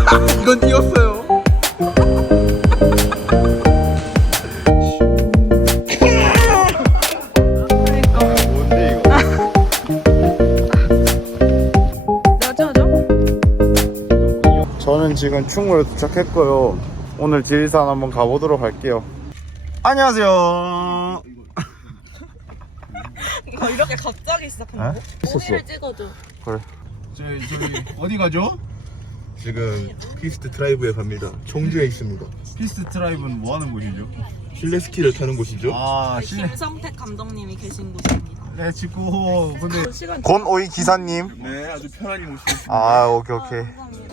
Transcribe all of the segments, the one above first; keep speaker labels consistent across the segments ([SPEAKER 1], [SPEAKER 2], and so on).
[SPEAKER 1] 이건 띄었어요. 뭔데 이거? 저는 지금 충무에 도착했고요. 오늘 지리산 한번 가보도록 할게요. 안녕하세요.
[SPEAKER 2] 이거 이렇게 갑자기 시작한다고? 오디를 찍어줘.
[SPEAKER 1] 그래.
[SPEAKER 3] 저희 어디 가죠?
[SPEAKER 1] 지금 피스트 드라이브에 갑니다. 청주에 있습니다.
[SPEAKER 3] 피스트 트라이브는 뭐 하는 곳이죠?
[SPEAKER 1] 실내 스키를 타는 곳이죠.
[SPEAKER 3] 아 실내.
[SPEAKER 2] 김성택 감독님이 계신 곳입니다.
[SPEAKER 3] 네 짓고 근데
[SPEAKER 2] 시간
[SPEAKER 1] 권오이 기사님.
[SPEAKER 3] 네 아주 편안히 모시고.
[SPEAKER 1] 아 오케이 오케이.
[SPEAKER 2] 감사합니다.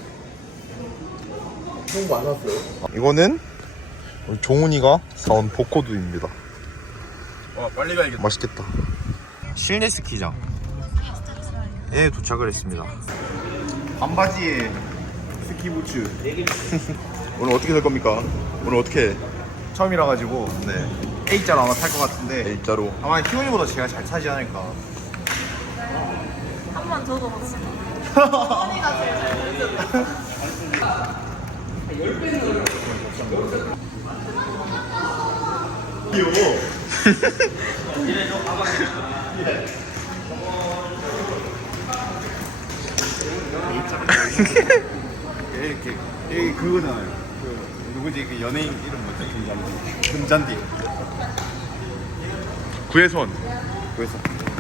[SPEAKER 1] 총 많았어요? 이거는 우리 종훈이가 사온 복코드입니다.
[SPEAKER 3] 와 빨리 가야겠다.
[SPEAKER 1] 맛있겠다. 실내 스키장에 도착을 했습니다. 반바지에 스키 부츠. 오늘 어떻게 될 겁니까? 오늘 어떻게? 처음이라 가지고 네 A자로 아마 탈 것 같은데 A자로 아마 희원이보다 제가 잘 타지 않을까.
[SPEAKER 2] 한 번 저도 봤어요. 언니가 제일 잘
[SPEAKER 1] 이렇게 여기 그거잖아요. 그 누구지 그 연예인 이름 뭐지? 금잔디. 구혜선. 구혜선.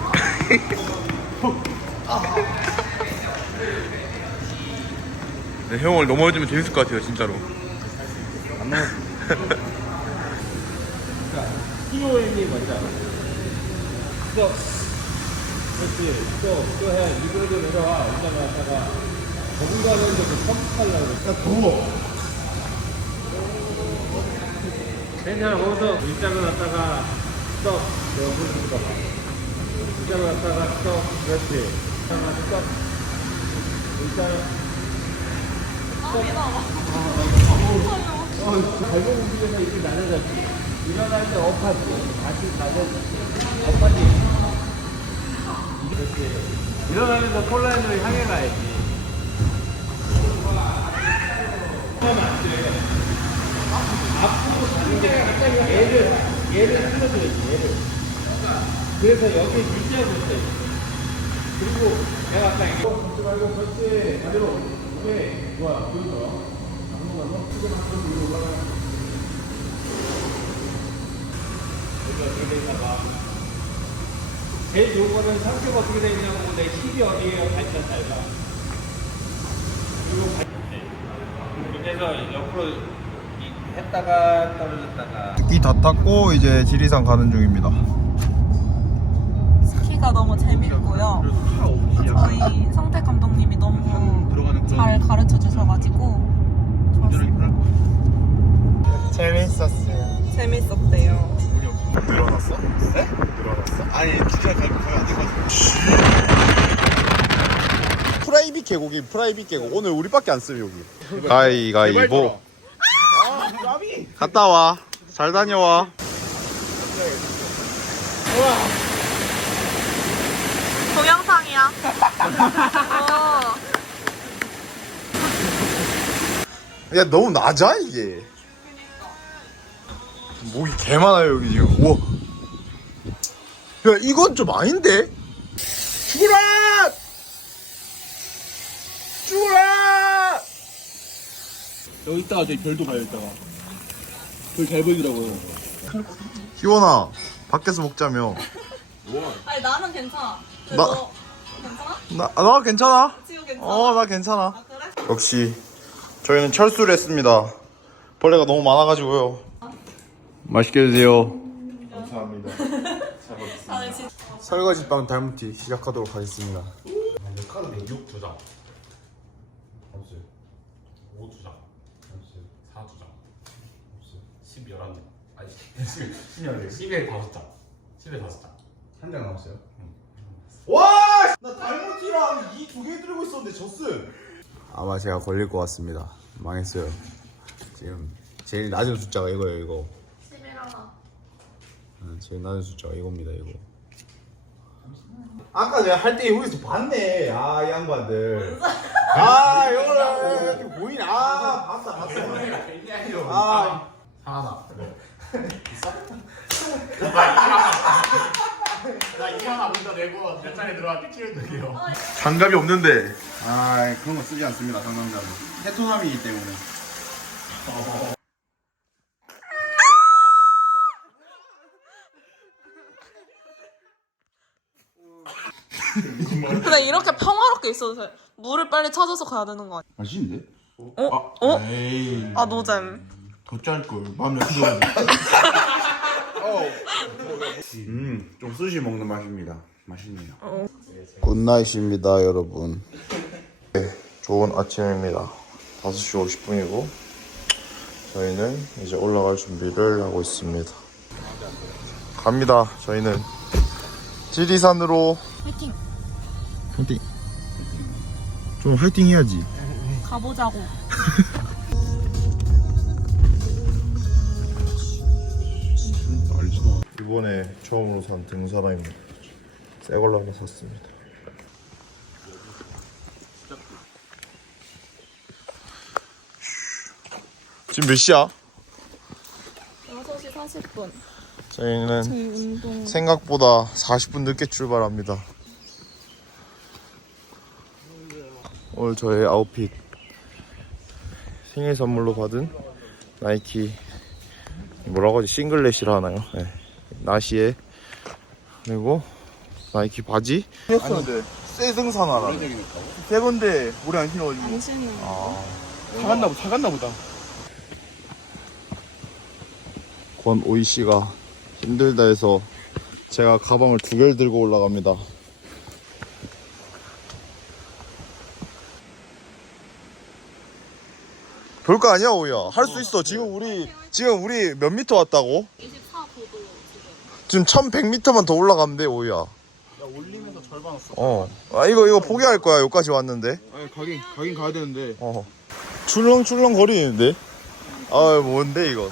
[SPEAKER 1] 네, 형을 넘어지면 재밌을 것 같아요, 진짜로. 안 넘어.
[SPEAKER 4] POM이 뭔지 알아? 또 그렇지 또 해 이거도 내려와 올라갔다가 거분가는 그 펌프하려고 그래 더워 괜찮아 거기서 일자로 갔다가 스톱 내가 보여줄까 봐 일자로 갔다가 스톱 그렇지 스톱 일자로 발목 움직여서 이렇게 나눠졌지 일어날 때 업하지 다시 가져지 업하지 그렇지 일어나면서 폴라인으로 향해 가야지 하면 안돼 앞으로 가는 게 아니라 얘를 틀어줘야지 얘를 그래서 여기 유지하고 있어야지 그리고 내가 아까 얘기했어 걷지 말고 그렇지 그대로 오케이 좋아 보이죠 한번 크게 만들어 위로 올라가 제일 좋은 거는 상태가 어떻게 되냐고 내 힙이 어디에요 발전 살가 그리고 그래서 옆으로 했다가 떨어졌다가
[SPEAKER 1] 스키 다 탔고 이제 지리산 가는 중입니다.
[SPEAKER 2] 스키가 너무 재밌고요. 저희 성택 감독님이 너무 잘 가르쳐 주셔가지고 좋았어요.
[SPEAKER 1] 재밌었어요.
[SPEAKER 2] 재밌었대요.
[SPEAKER 1] 늘어났어? 네? 늘어났어? 아니 진짜 거의 안 돼가지고. 프라이빗 계곡 오늘 우리밖에 안 쓰요 여기. 가위가위보. 갔다 와. 잘 다녀와.
[SPEAKER 2] 동영상이야.
[SPEAKER 1] 야 너무 낮아 이게. 목이 개 많아요 여기 지금. 우와. 야 이건 좀 아닌데? 죽어라! 죽어라!
[SPEAKER 3] 여기 있다가 저기 별도 가요 이따가. 별 잘 보이더라고요.
[SPEAKER 1] 희원아 밖에서 먹자며.
[SPEAKER 2] 아니 나는 괜찮아.
[SPEAKER 1] 나-
[SPEAKER 2] 너 괜찮아?
[SPEAKER 1] 나 괜찮아.
[SPEAKER 2] 지우 괜찮아?
[SPEAKER 1] 나 괜찮아.
[SPEAKER 2] 아 그래?
[SPEAKER 1] 역시 저희는 철수를 했습니다. 벌레가 너무 많아가지고요. 맛있게 드세요. 감사합니다.
[SPEAKER 2] 다들 진짜
[SPEAKER 1] 설거지빵 달무티 시작하도록 하겠습니다.
[SPEAKER 4] 카드 6 2장 없어요 5 2장 없어요 4 2장 없어요 10 11 아니 10에 5장 10에 5장
[SPEAKER 1] 한 장 남았어요? 와! 나 달무티랑 이 두 개 들고 있었는데 졌음. 아마 제가 걸릴 것 같습니다. 망했어요. 지금 제일 낮은 숫자가 이거예요, 이거.
[SPEAKER 2] 11하나.
[SPEAKER 1] 제일 낮은 숫자가 이겁니다, 이거. 아까 내가 할 때 여기서 봤네. 이 양반들. 이거를 이렇게 보이네. 장갑이 없는데.
[SPEAKER 3] 아 그런 거 쓰지 않습니다. 장난감은 테토남이기 때문에.
[SPEAKER 2] 근데 이렇게 평화롭게 있어도 돼. 물을 빨리 찾아서 가야 되는 거 아니야?
[SPEAKER 3] 맛있는데?
[SPEAKER 2] 어?
[SPEAKER 3] 에이.
[SPEAKER 2] 아 노잼.
[SPEAKER 3] 더 짤 걸. 마음에 들어. 좀 스시 먹는 맛입니다. 맛있네요.
[SPEAKER 1] 굿나잇입니다, 여러분. 네, 좋은 아침입니다. 5시 50분이고 저희는 이제 올라갈 준비를 하고 있습니다. 갑니다. 저희는 지리산으로.
[SPEAKER 2] 화이팅.
[SPEAKER 1] 화이팅. 좀 화이팅 해야지.
[SPEAKER 2] 가보자고.
[SPEAKER 1] 이번에 처음으로 산 등산화입니다. 새 걸로 하나 샀습니다. 지금 몇 시야?
[SPEAKER 2] 6시 40분.
[SPEAKER 1] 저희는
[SPEAKER 2] 저희 운동.
[SPEAKER 1] 생각보다 40분 늦게 출발합니다. 오늘 저의 아웃핏 생일 선물로 받은 나이키 뭐라고 하지? 싱글렛이라 하나요? 네. 나시에 그리고 나이키 바지. 했었는데 새 등산화라. 새 건데 오래 안 신어가지고.
[SPEAKER 2] 당신은
[SPEAKER 3] 사갔나 보다.
[SPEAKER 1] 권오이 씨가 힘들다 해서 제가 가방을 2개를 들고 올라갑니다. 별거 아니야, 오이야. 할 수 있어. 지금 우리 몇 미터 왔다고?
[SPEAKER 2] 24도도
[SPEAKER 1] 지금
[SPEAKER 2] 지금.
[SPEAKER 1] 1100m만 더 올라가면 돼, 오이야.
[SPEAKER 3] 야 올리면서 절반 왔어.
[SPEAKER 1] 어. 아, 이거 포기할 거야. 여기까지 왔는데.
[SPEAKER 3] 아니 가긴 가야 되는데.
[SPEAKER 1] 어. 출렁출렁 거리는데? 아, 뭔데, 이건.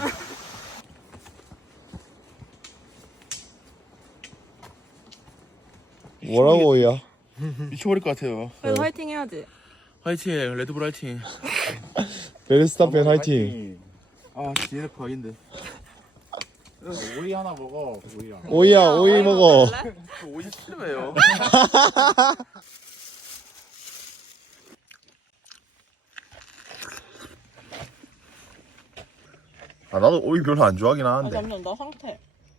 [SPEAKER 1] 뭐라고, 오이야?
[SPEAKER 3] 미쳐버릴 것 같아요.
[SPEAKER 2] 그래도 화이팅 해야지.
[SPEAKER 3] 화이팅 레드불 화이팅.
[SPEAKER 1] 베르스타펜 화이팅.
[SPEAKER 3] 아 DNF 각인데. 오이 하나 먹어. 오이야.
[SPEAKER 1] 오이야, 오이 먹어.
[SPEAKER 3] 오이 싫어요.
[SPEAKER 1] 아, 나도 오이 별로 안 좋아하긴
[SPEAKER 2] 아
[SPEAKER 1] 하는데.
[SPEAKER 2] 잠시만 나 상태.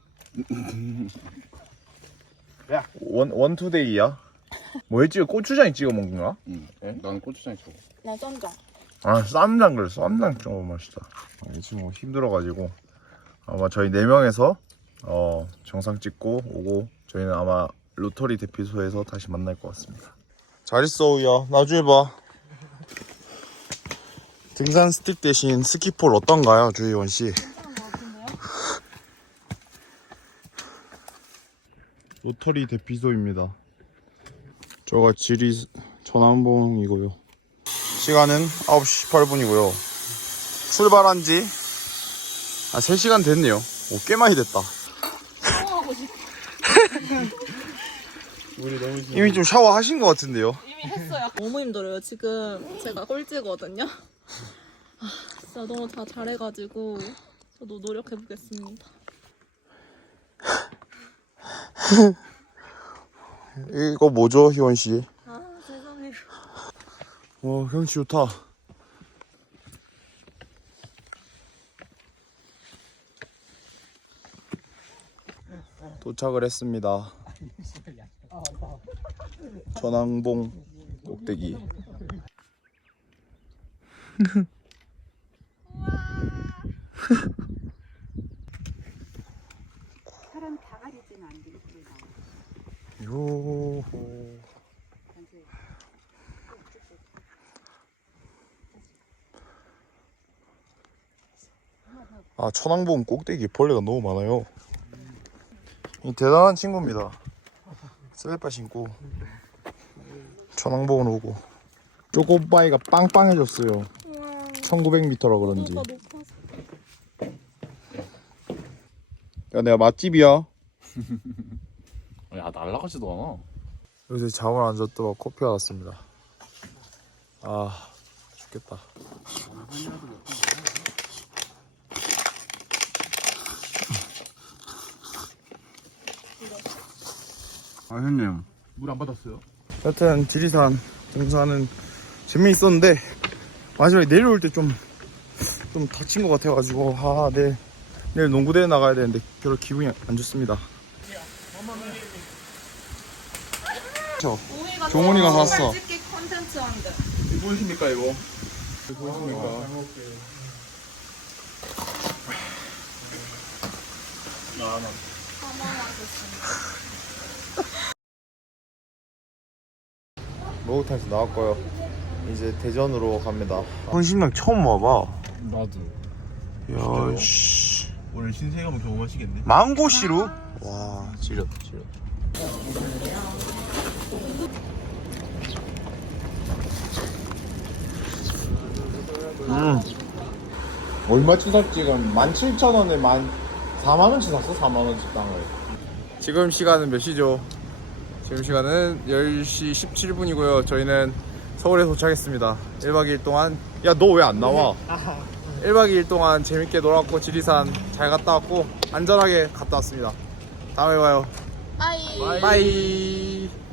[SPEAKER 1] 원투데이야? 뭐 했지? 고추장에 찍어 먹는 거야?
[SPEAKER 3] 응. 나는 고추장에 줘.
[SPEAKER 2] 나 쩐장.
[SPEAKER 1] 아, 쌈장 그래. 쌈장 좀 맛있다. 지금 뭐 힘들어가지고 아마 저희 4명에서 정상 찍고 오고 저희는 아마 로터리 대피소에서 다시 만날 것 같습니다. 잘 있어, 오이야. 나중에 봐. 등산 스틱 대신 스키폴 어떤가요, 주희원 씨?
[SPEAKER 2] 괜찮은 거 같은데요?
[SPEAKER 1] 로터리 대피소입니다. 저가 지리 전암봉이고요. 시간은 9시 18분이고요. 출발한 지 3시간 됐네요. 오, 꽤 많이 됐다.
[SPEAKER 2] 샤워하고 싶어.
[SPEAKER 1] 이미 좀 샤워하신 것 같은데요?
[SPEAKER 2] 이미 했어요. 너무 힘들어요. 지금 제가 꼴찌거든요. 아, 진짜 너무 다 잘해가지고 저도 노력해보겠습니다.
[SPEAKER 1] 이거 뭐죠, 희원 씨?
[SPEAKER 2] 아 죄송해요.
[SPEAKER 1] 와, 경치 좋다. 도착을 했습니다. 전항봉 꼭대기.
[SPEAKER 5] 사람 다 가리지는 안 되겠구나.
[SPEAKER 1] 요호. 아, 천왕봉 꼭대기 벌레가 너무 많아요. 이 대단한 친구입니다. 슬리퍼 신고 천왕봉은 오고 쪼꼬바이가 빵빵해졌어요. 1900m라 그런지.
[SPEAKER 2] 오빠 높아서.
[SPEAKER 1] 야, 내가 맛집이야.
[SPEAKER 3] 야 날라가지도 않아.
[SPEAKER 1] 요새 잠을 안 잤더니 커피가 왔습니다. 아, 맛있겠다.
[SPEAKER 3] 아 형님 물 안 받았어요?
[SPEAKER 1] 여튼 지리산 등산은 재미있었는데 마지막에 내려올 때 좀 다친 것 같아가지고 내일 농구대회 나가야 되는데 별로 기분이 안 좋습니다. 종훈이가 샀어.
[SPEAKER 2] 찍기 콘텐츠 한대.
[SPEAKER 1] 이거 보이십니까 이거? 이거 보이십니까? 목욕탕에서 나왔고요. 이제 대전으로 갑니다. 헌신당 처음 와봐.
[SPEAKER 3] 나도.
[SPEAKER 1] 야, 씨.
[SPEAKER 3] 오늘 신세계 한번 경험하시겠네.
[SPEAKER 1] 망고 시루? 와, 지렸다. 얼마치 샀지? 지금 17,000원에 4만원치 샀어? 4만원치 땅을. 지금 시간은 몇 시죠? 지금 시간은 10시 17분이고요. 저희는 서울에 도착했습니다. 1박 2일 동안. 야, 너 왜 안 나와? 1박 2일 동안 재밌게 놀았고, 지리산 잘 갔다 왔고, 안전하게 갔다 왔습니다. 다음에 봐요.
[SPEAKER 2] 빠이.
[SPEAKER 1] 바이.